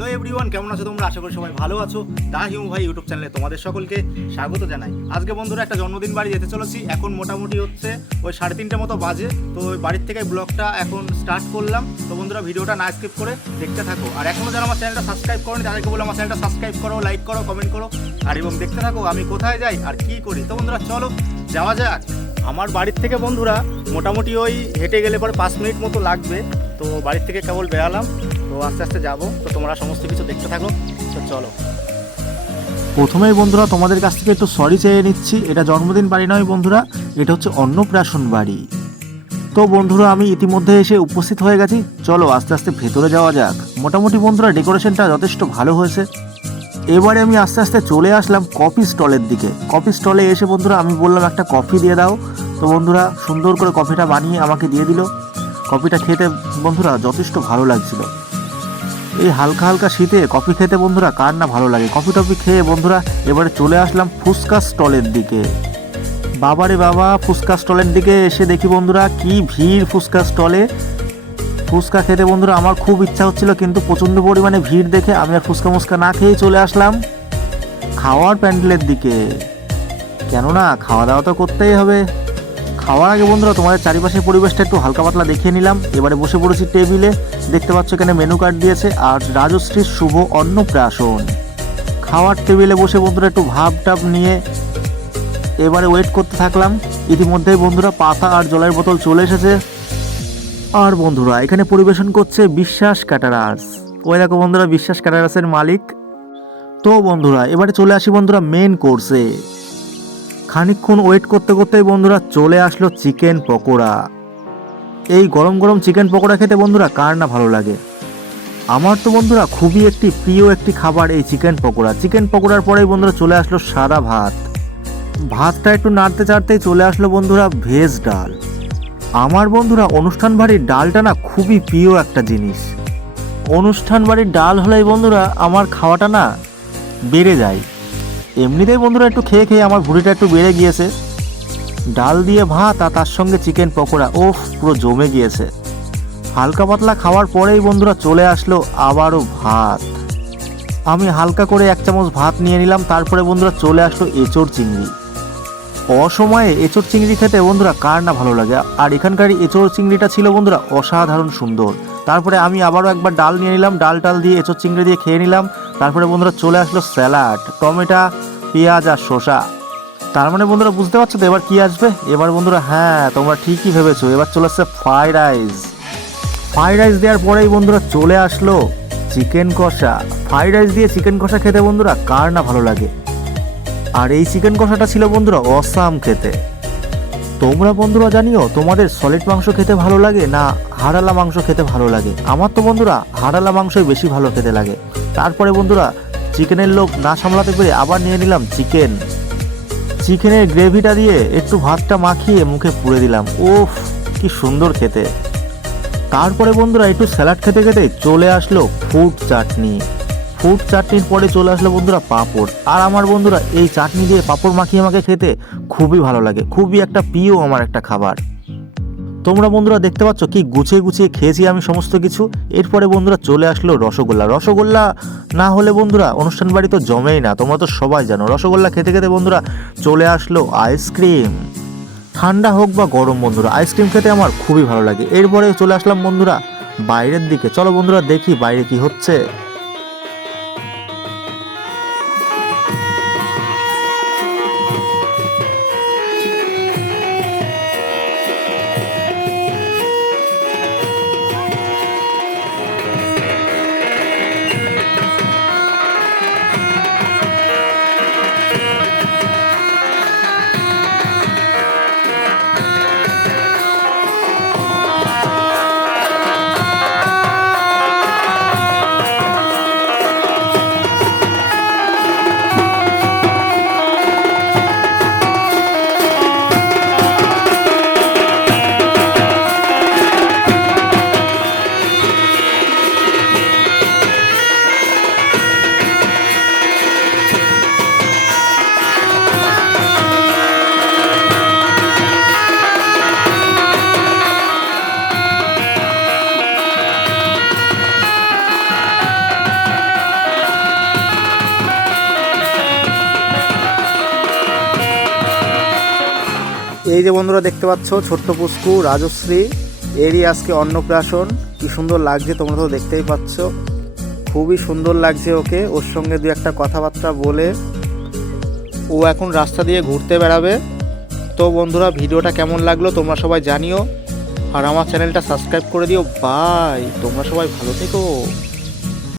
Hello everyone, কেমন আছো তোমরা? আশা করি সবাই ভালো আছো। দা হিমু ভাই ইউটিউব চ্যানেলে তোমাদের সকলকে স্বাগত জানাই। আজকে বন্ধুরা একটা জন্মদিন বাড়ি যেতে চলেছি। এখন মোটামুটি হচ্ছে ওই 3:30 মতো বাজে। তো ওই বাড়ির থেকে ব্লগটা এখন স্টার্ট করলাম। তো বন্ধুরা ভিডিওটা না স্কিপ করে দেখতে থাকো। আর এখনও যারা আমার চ্যানেলটা সাবস্ক্রাইব করোনি তাদেরকে বলে আমার চ্যানেলটা সাবস্ক্রাইব করো, লাইক করো, কমেন্ট করো আর এবং দেখতে থাকো আমি কোথায় যাই আর কি করি। তো বন্ধুরা চলো যাওয়া যাক। আমার বাড়ির থেকে বন্ধুরা মোটামুটি ওই হেঁটে গেলে পরে 5 মিনিট মতো লাগবে। তো বাড়ির থেকে কেবল বেরালাম, তো আস্তে আস্তে যাবো। তো তোমরা সমস্ত কিছু দেখতে থাকো, তো চলো। প্রথমেই বন্ধুরা তোমাদের কাছ থেকে একটু সরি চেয়ে নিচ্ছি। এটা জন্মদিন বাড়ি নয় বন্ধুরা, এটা হচ্ছে অন্নপ্রাশন বাড়ি। তো বন্ধুরা আমি ইতিমধ্যে এসে উপস্থিত হয়ে গেছি। চলো আস্তে আস্তে ভেতরে যাওয়া যাক। মোটামুটি বন্ধুরা ডেকোরেশনটা যথেষ্ট ভালো হয়েছে। এবারে আমি আস্তে আস্তে চলে আসলাম কফি স্টলের দিকে। কফি স্টলে এসে বন্ধুরা আমি বললাম একটা কফি দিয়ে দাও। তো বন্ধুরা সুন্দর করে কফিটা বানিয়ে আমাকে দিয়ে দিল। কফিটা খেতে বন্ধুরা যথেষ্ট ভালো লাগছিল। এই হালকা হালকা শীতে কফি খেতে বন্ধুরা কার না ভালো লাগে। কফি টফি খেয়ে বন্ধুরা এবারে চলে আসলাম ফুচকা স্টলের দিকে। বাবারে বাবা, ফুচকা স্টলের দিকে এসে দেখি বন্ধুরা কি ভিড় ফুচকা স্টলে। ফুচকা খেতে বন্ধুরা আমার খুব ইচ্ছা হচ্ছিল, কিন্তু প্রচণ্ড পরিমাণে ভিড় দেখে আমি আর ফুচকা মুচকা না খেয়েই চলে আসলাম খাওয়ার প্যান্ডেলের দিকে। কেননা খাওয়া দাওয়া তো করতেই হবে। খাওয়ার আগে বন্ধুরা তোমাদের চারিপাশের পরিবেশটা একটু হালকা পাতলা দেখিয়ে নিলাম। এবারে বসে পড়েছি টেবিলে। দেখতে পাচ্ছ এখানে মেনু কার্ড দিয়েছে আর রাজশ্রীর শুভ অন্নপ্রাশন। খাওয়ার টেবিলে বসে বন্ধুরা একটু ভাব টাব নিয়ে এবারে ওয়েট করতে থাকলাম। ইতিমধ্যেই বন্ধুরা পাতা আর জলের বোতল চলে এসেছে। আর বন্ধুরা এখানে পরিবেশন করছে বিশ্বাস ক্যাটারার্স। ওই দেখো বন্ধুরা বিশ্বাস ক্যাটারার্সের মালিক। তো বন্ধুরা এবারে চলে আসি বন্ধুরা মেন কোর্সে। খানিকক্ষণ ওয়েট করতে করতেই বন্ধুরা চলে আসলো চিকেন পকোড়া। এই গরম গরম চিকেন পকোড়া খেতে বন্ধুরা কার না ভালো লাগে। আমার তো বন্ধুরা খুবই একটি প্রিয় একটি খাবার এই চিকেন পকোড়া। চিকেন পকোড়ার পরেই বন্ধুরা চলে আসলো সাদা ভাত। ভাতটা একটু নাড়তে চাড়তেই চলে আসলো বন্ধুরা ভেজ ডাল। আমার বন্ধুরা অনুষ্ঠান বাড়ির ডালটা না খুবই প্রিয় একটা জিনিস। অনুষ্ঠান বাড়ির ডাল হলেই বন্ধুরা আমার খাওয়াটা না বেড়ে যায়। এমনিতেই বন্ধুরা একটু খেয়ে খেয়ে আমার ভুঁড়িটা একটু বেড়ে গিয়েছে। ডাল দিয়ে ভাত আর তার সঙ্গে চিকেন পকোড়া, ওফ পুরো জমে গিয়েছে। হালকা পাতলা খাওয়ার পরেই বন্ধুরা চলে আসলো আবারও ভাত। আমি হালকা করে 1 চামচ ভাত নিয়ে নিলাম। তারপরে বন্ধুরা চলে আসলো এঁচোড় চিংড়ি। অসময়ে এঁচোড় চিংড়ি খেতে বন্ধুরা কার না ভালো লাগে। আর এখানকার এঁচোড় চিংড়িটা ছিল বন্ধুরা অসাধারণ সুন্দর। তারপরে আমি আবারও একবার ডাল নিয়ে নিলাম। ডাল টাল দিয়ে এঁচোড় চিংড়ি দিয়ে খেয়ে নিলাম। তারপরে বন্ধুরা চলে আসলো স্যালাড, টমেটো, পেঁয়াজ আর শসা। তার মানে বন্ধুরা বুঝতে পারছো তো এবার কি আসবে। এবার বন্ধুরা হ্যাঁ তোমরা ঠিকই ভেবেছো, এবার চলে আসছে ফ্রাইড রাইস। ফ্রাইড রাইস দেওয়ার পরেই বন্ধুরা চলে আসলো চিকেন কষা। ফ্রাইড রাইস দিয়ে চিকেন কষা খেতে বন্ধুরা কার না ভালো লাগে। আর এই চিকেন কষাটা ছিল বন্ধুরা অসাম খেতে। তোমরা বন্ধুরা জানিও তোমাদের সলিড মাংস খেতে ভালো লাগে না হাড়ালা মাংস খেতে ভালো লাগে। আমার তো বন্ধুরা হাড়ালা মাংসই বেশি ভালো খেতে লাগে। তারপরে বন্ধুরা চিকেনের লোভ না সামলাতে পেরে আবার নিয়ে নিলাম চিকেন। চিকেনের গ্রেভিটা দিয়ে একটু ভাতটা মাখিয়ে মুখে পুড়ে দিলাম। ওফ কি সুন্দর খেতে। তারপরে বন্ধুরা একটু স্যালাড খেতে খেতে চলে আসলো ফুড চাটনি। ফুড চাটনির পরে চলে আসলো বন্ধুরা পাঁপড়। আর আমার বন্ধুরা এই চাটনি দিয়ে পাঁপড় মাখিয়ে আমাকে খেতে খুবই ভালো লাগে। খুবই একটা প্রিয় আমার একটা খাবার। তোমরা বন্ধুরা দেখতে পাচ্ছ কি গুছিয়ে গুছিয়ে খেয়েছি আমি সমস্ত কিছু। এরপরে বন্ধুরা চলে আসলো রসগোল্লা। রসগোল্লা না হলে বন্ধুরা অনুষ্ঠান বাড়ি তো জমেই না, তোমরা তো সবাই জানো। রসগোল্লা খেতে খেতে বন্ধুরা চলে আসলো আইসক্রিম। ঠান্ডা হোক বা গরম বন্ধুরা আইসক্রিম খেতে আমার খুবই ভালো লাগে। এরপরে চলে আসলাম বন্ধুরা বাইরের দিকে। চলো বন্ধুরা দেখি বাইরে কি হচ্ছে। এই যে বন্ধুরা দেখতে পাচ্ছ ছোট্ট পুস্কু রাজশ্রী, এরই আজকে অন্নপ্রাশন। কি সুন্দর লাগছে, তোমরা তো দেখতেই পাচ্ছ, খুবই সুন্দর লাগছে ওকে। ওর সঙ্গে দু একটা কথাবার্তা বলে ও এখন রাস্তা দিয়ে ঘুরতে বেড়াবে। তো বন্ধুরা ভিডিওটা কেমন লাগলো তোমরা সবাই জানিও, আর আমার চ্যানেলটা সাবস্ক্রাইব করে দিও। বাই, তোমরা সবাই ভালো থেকো।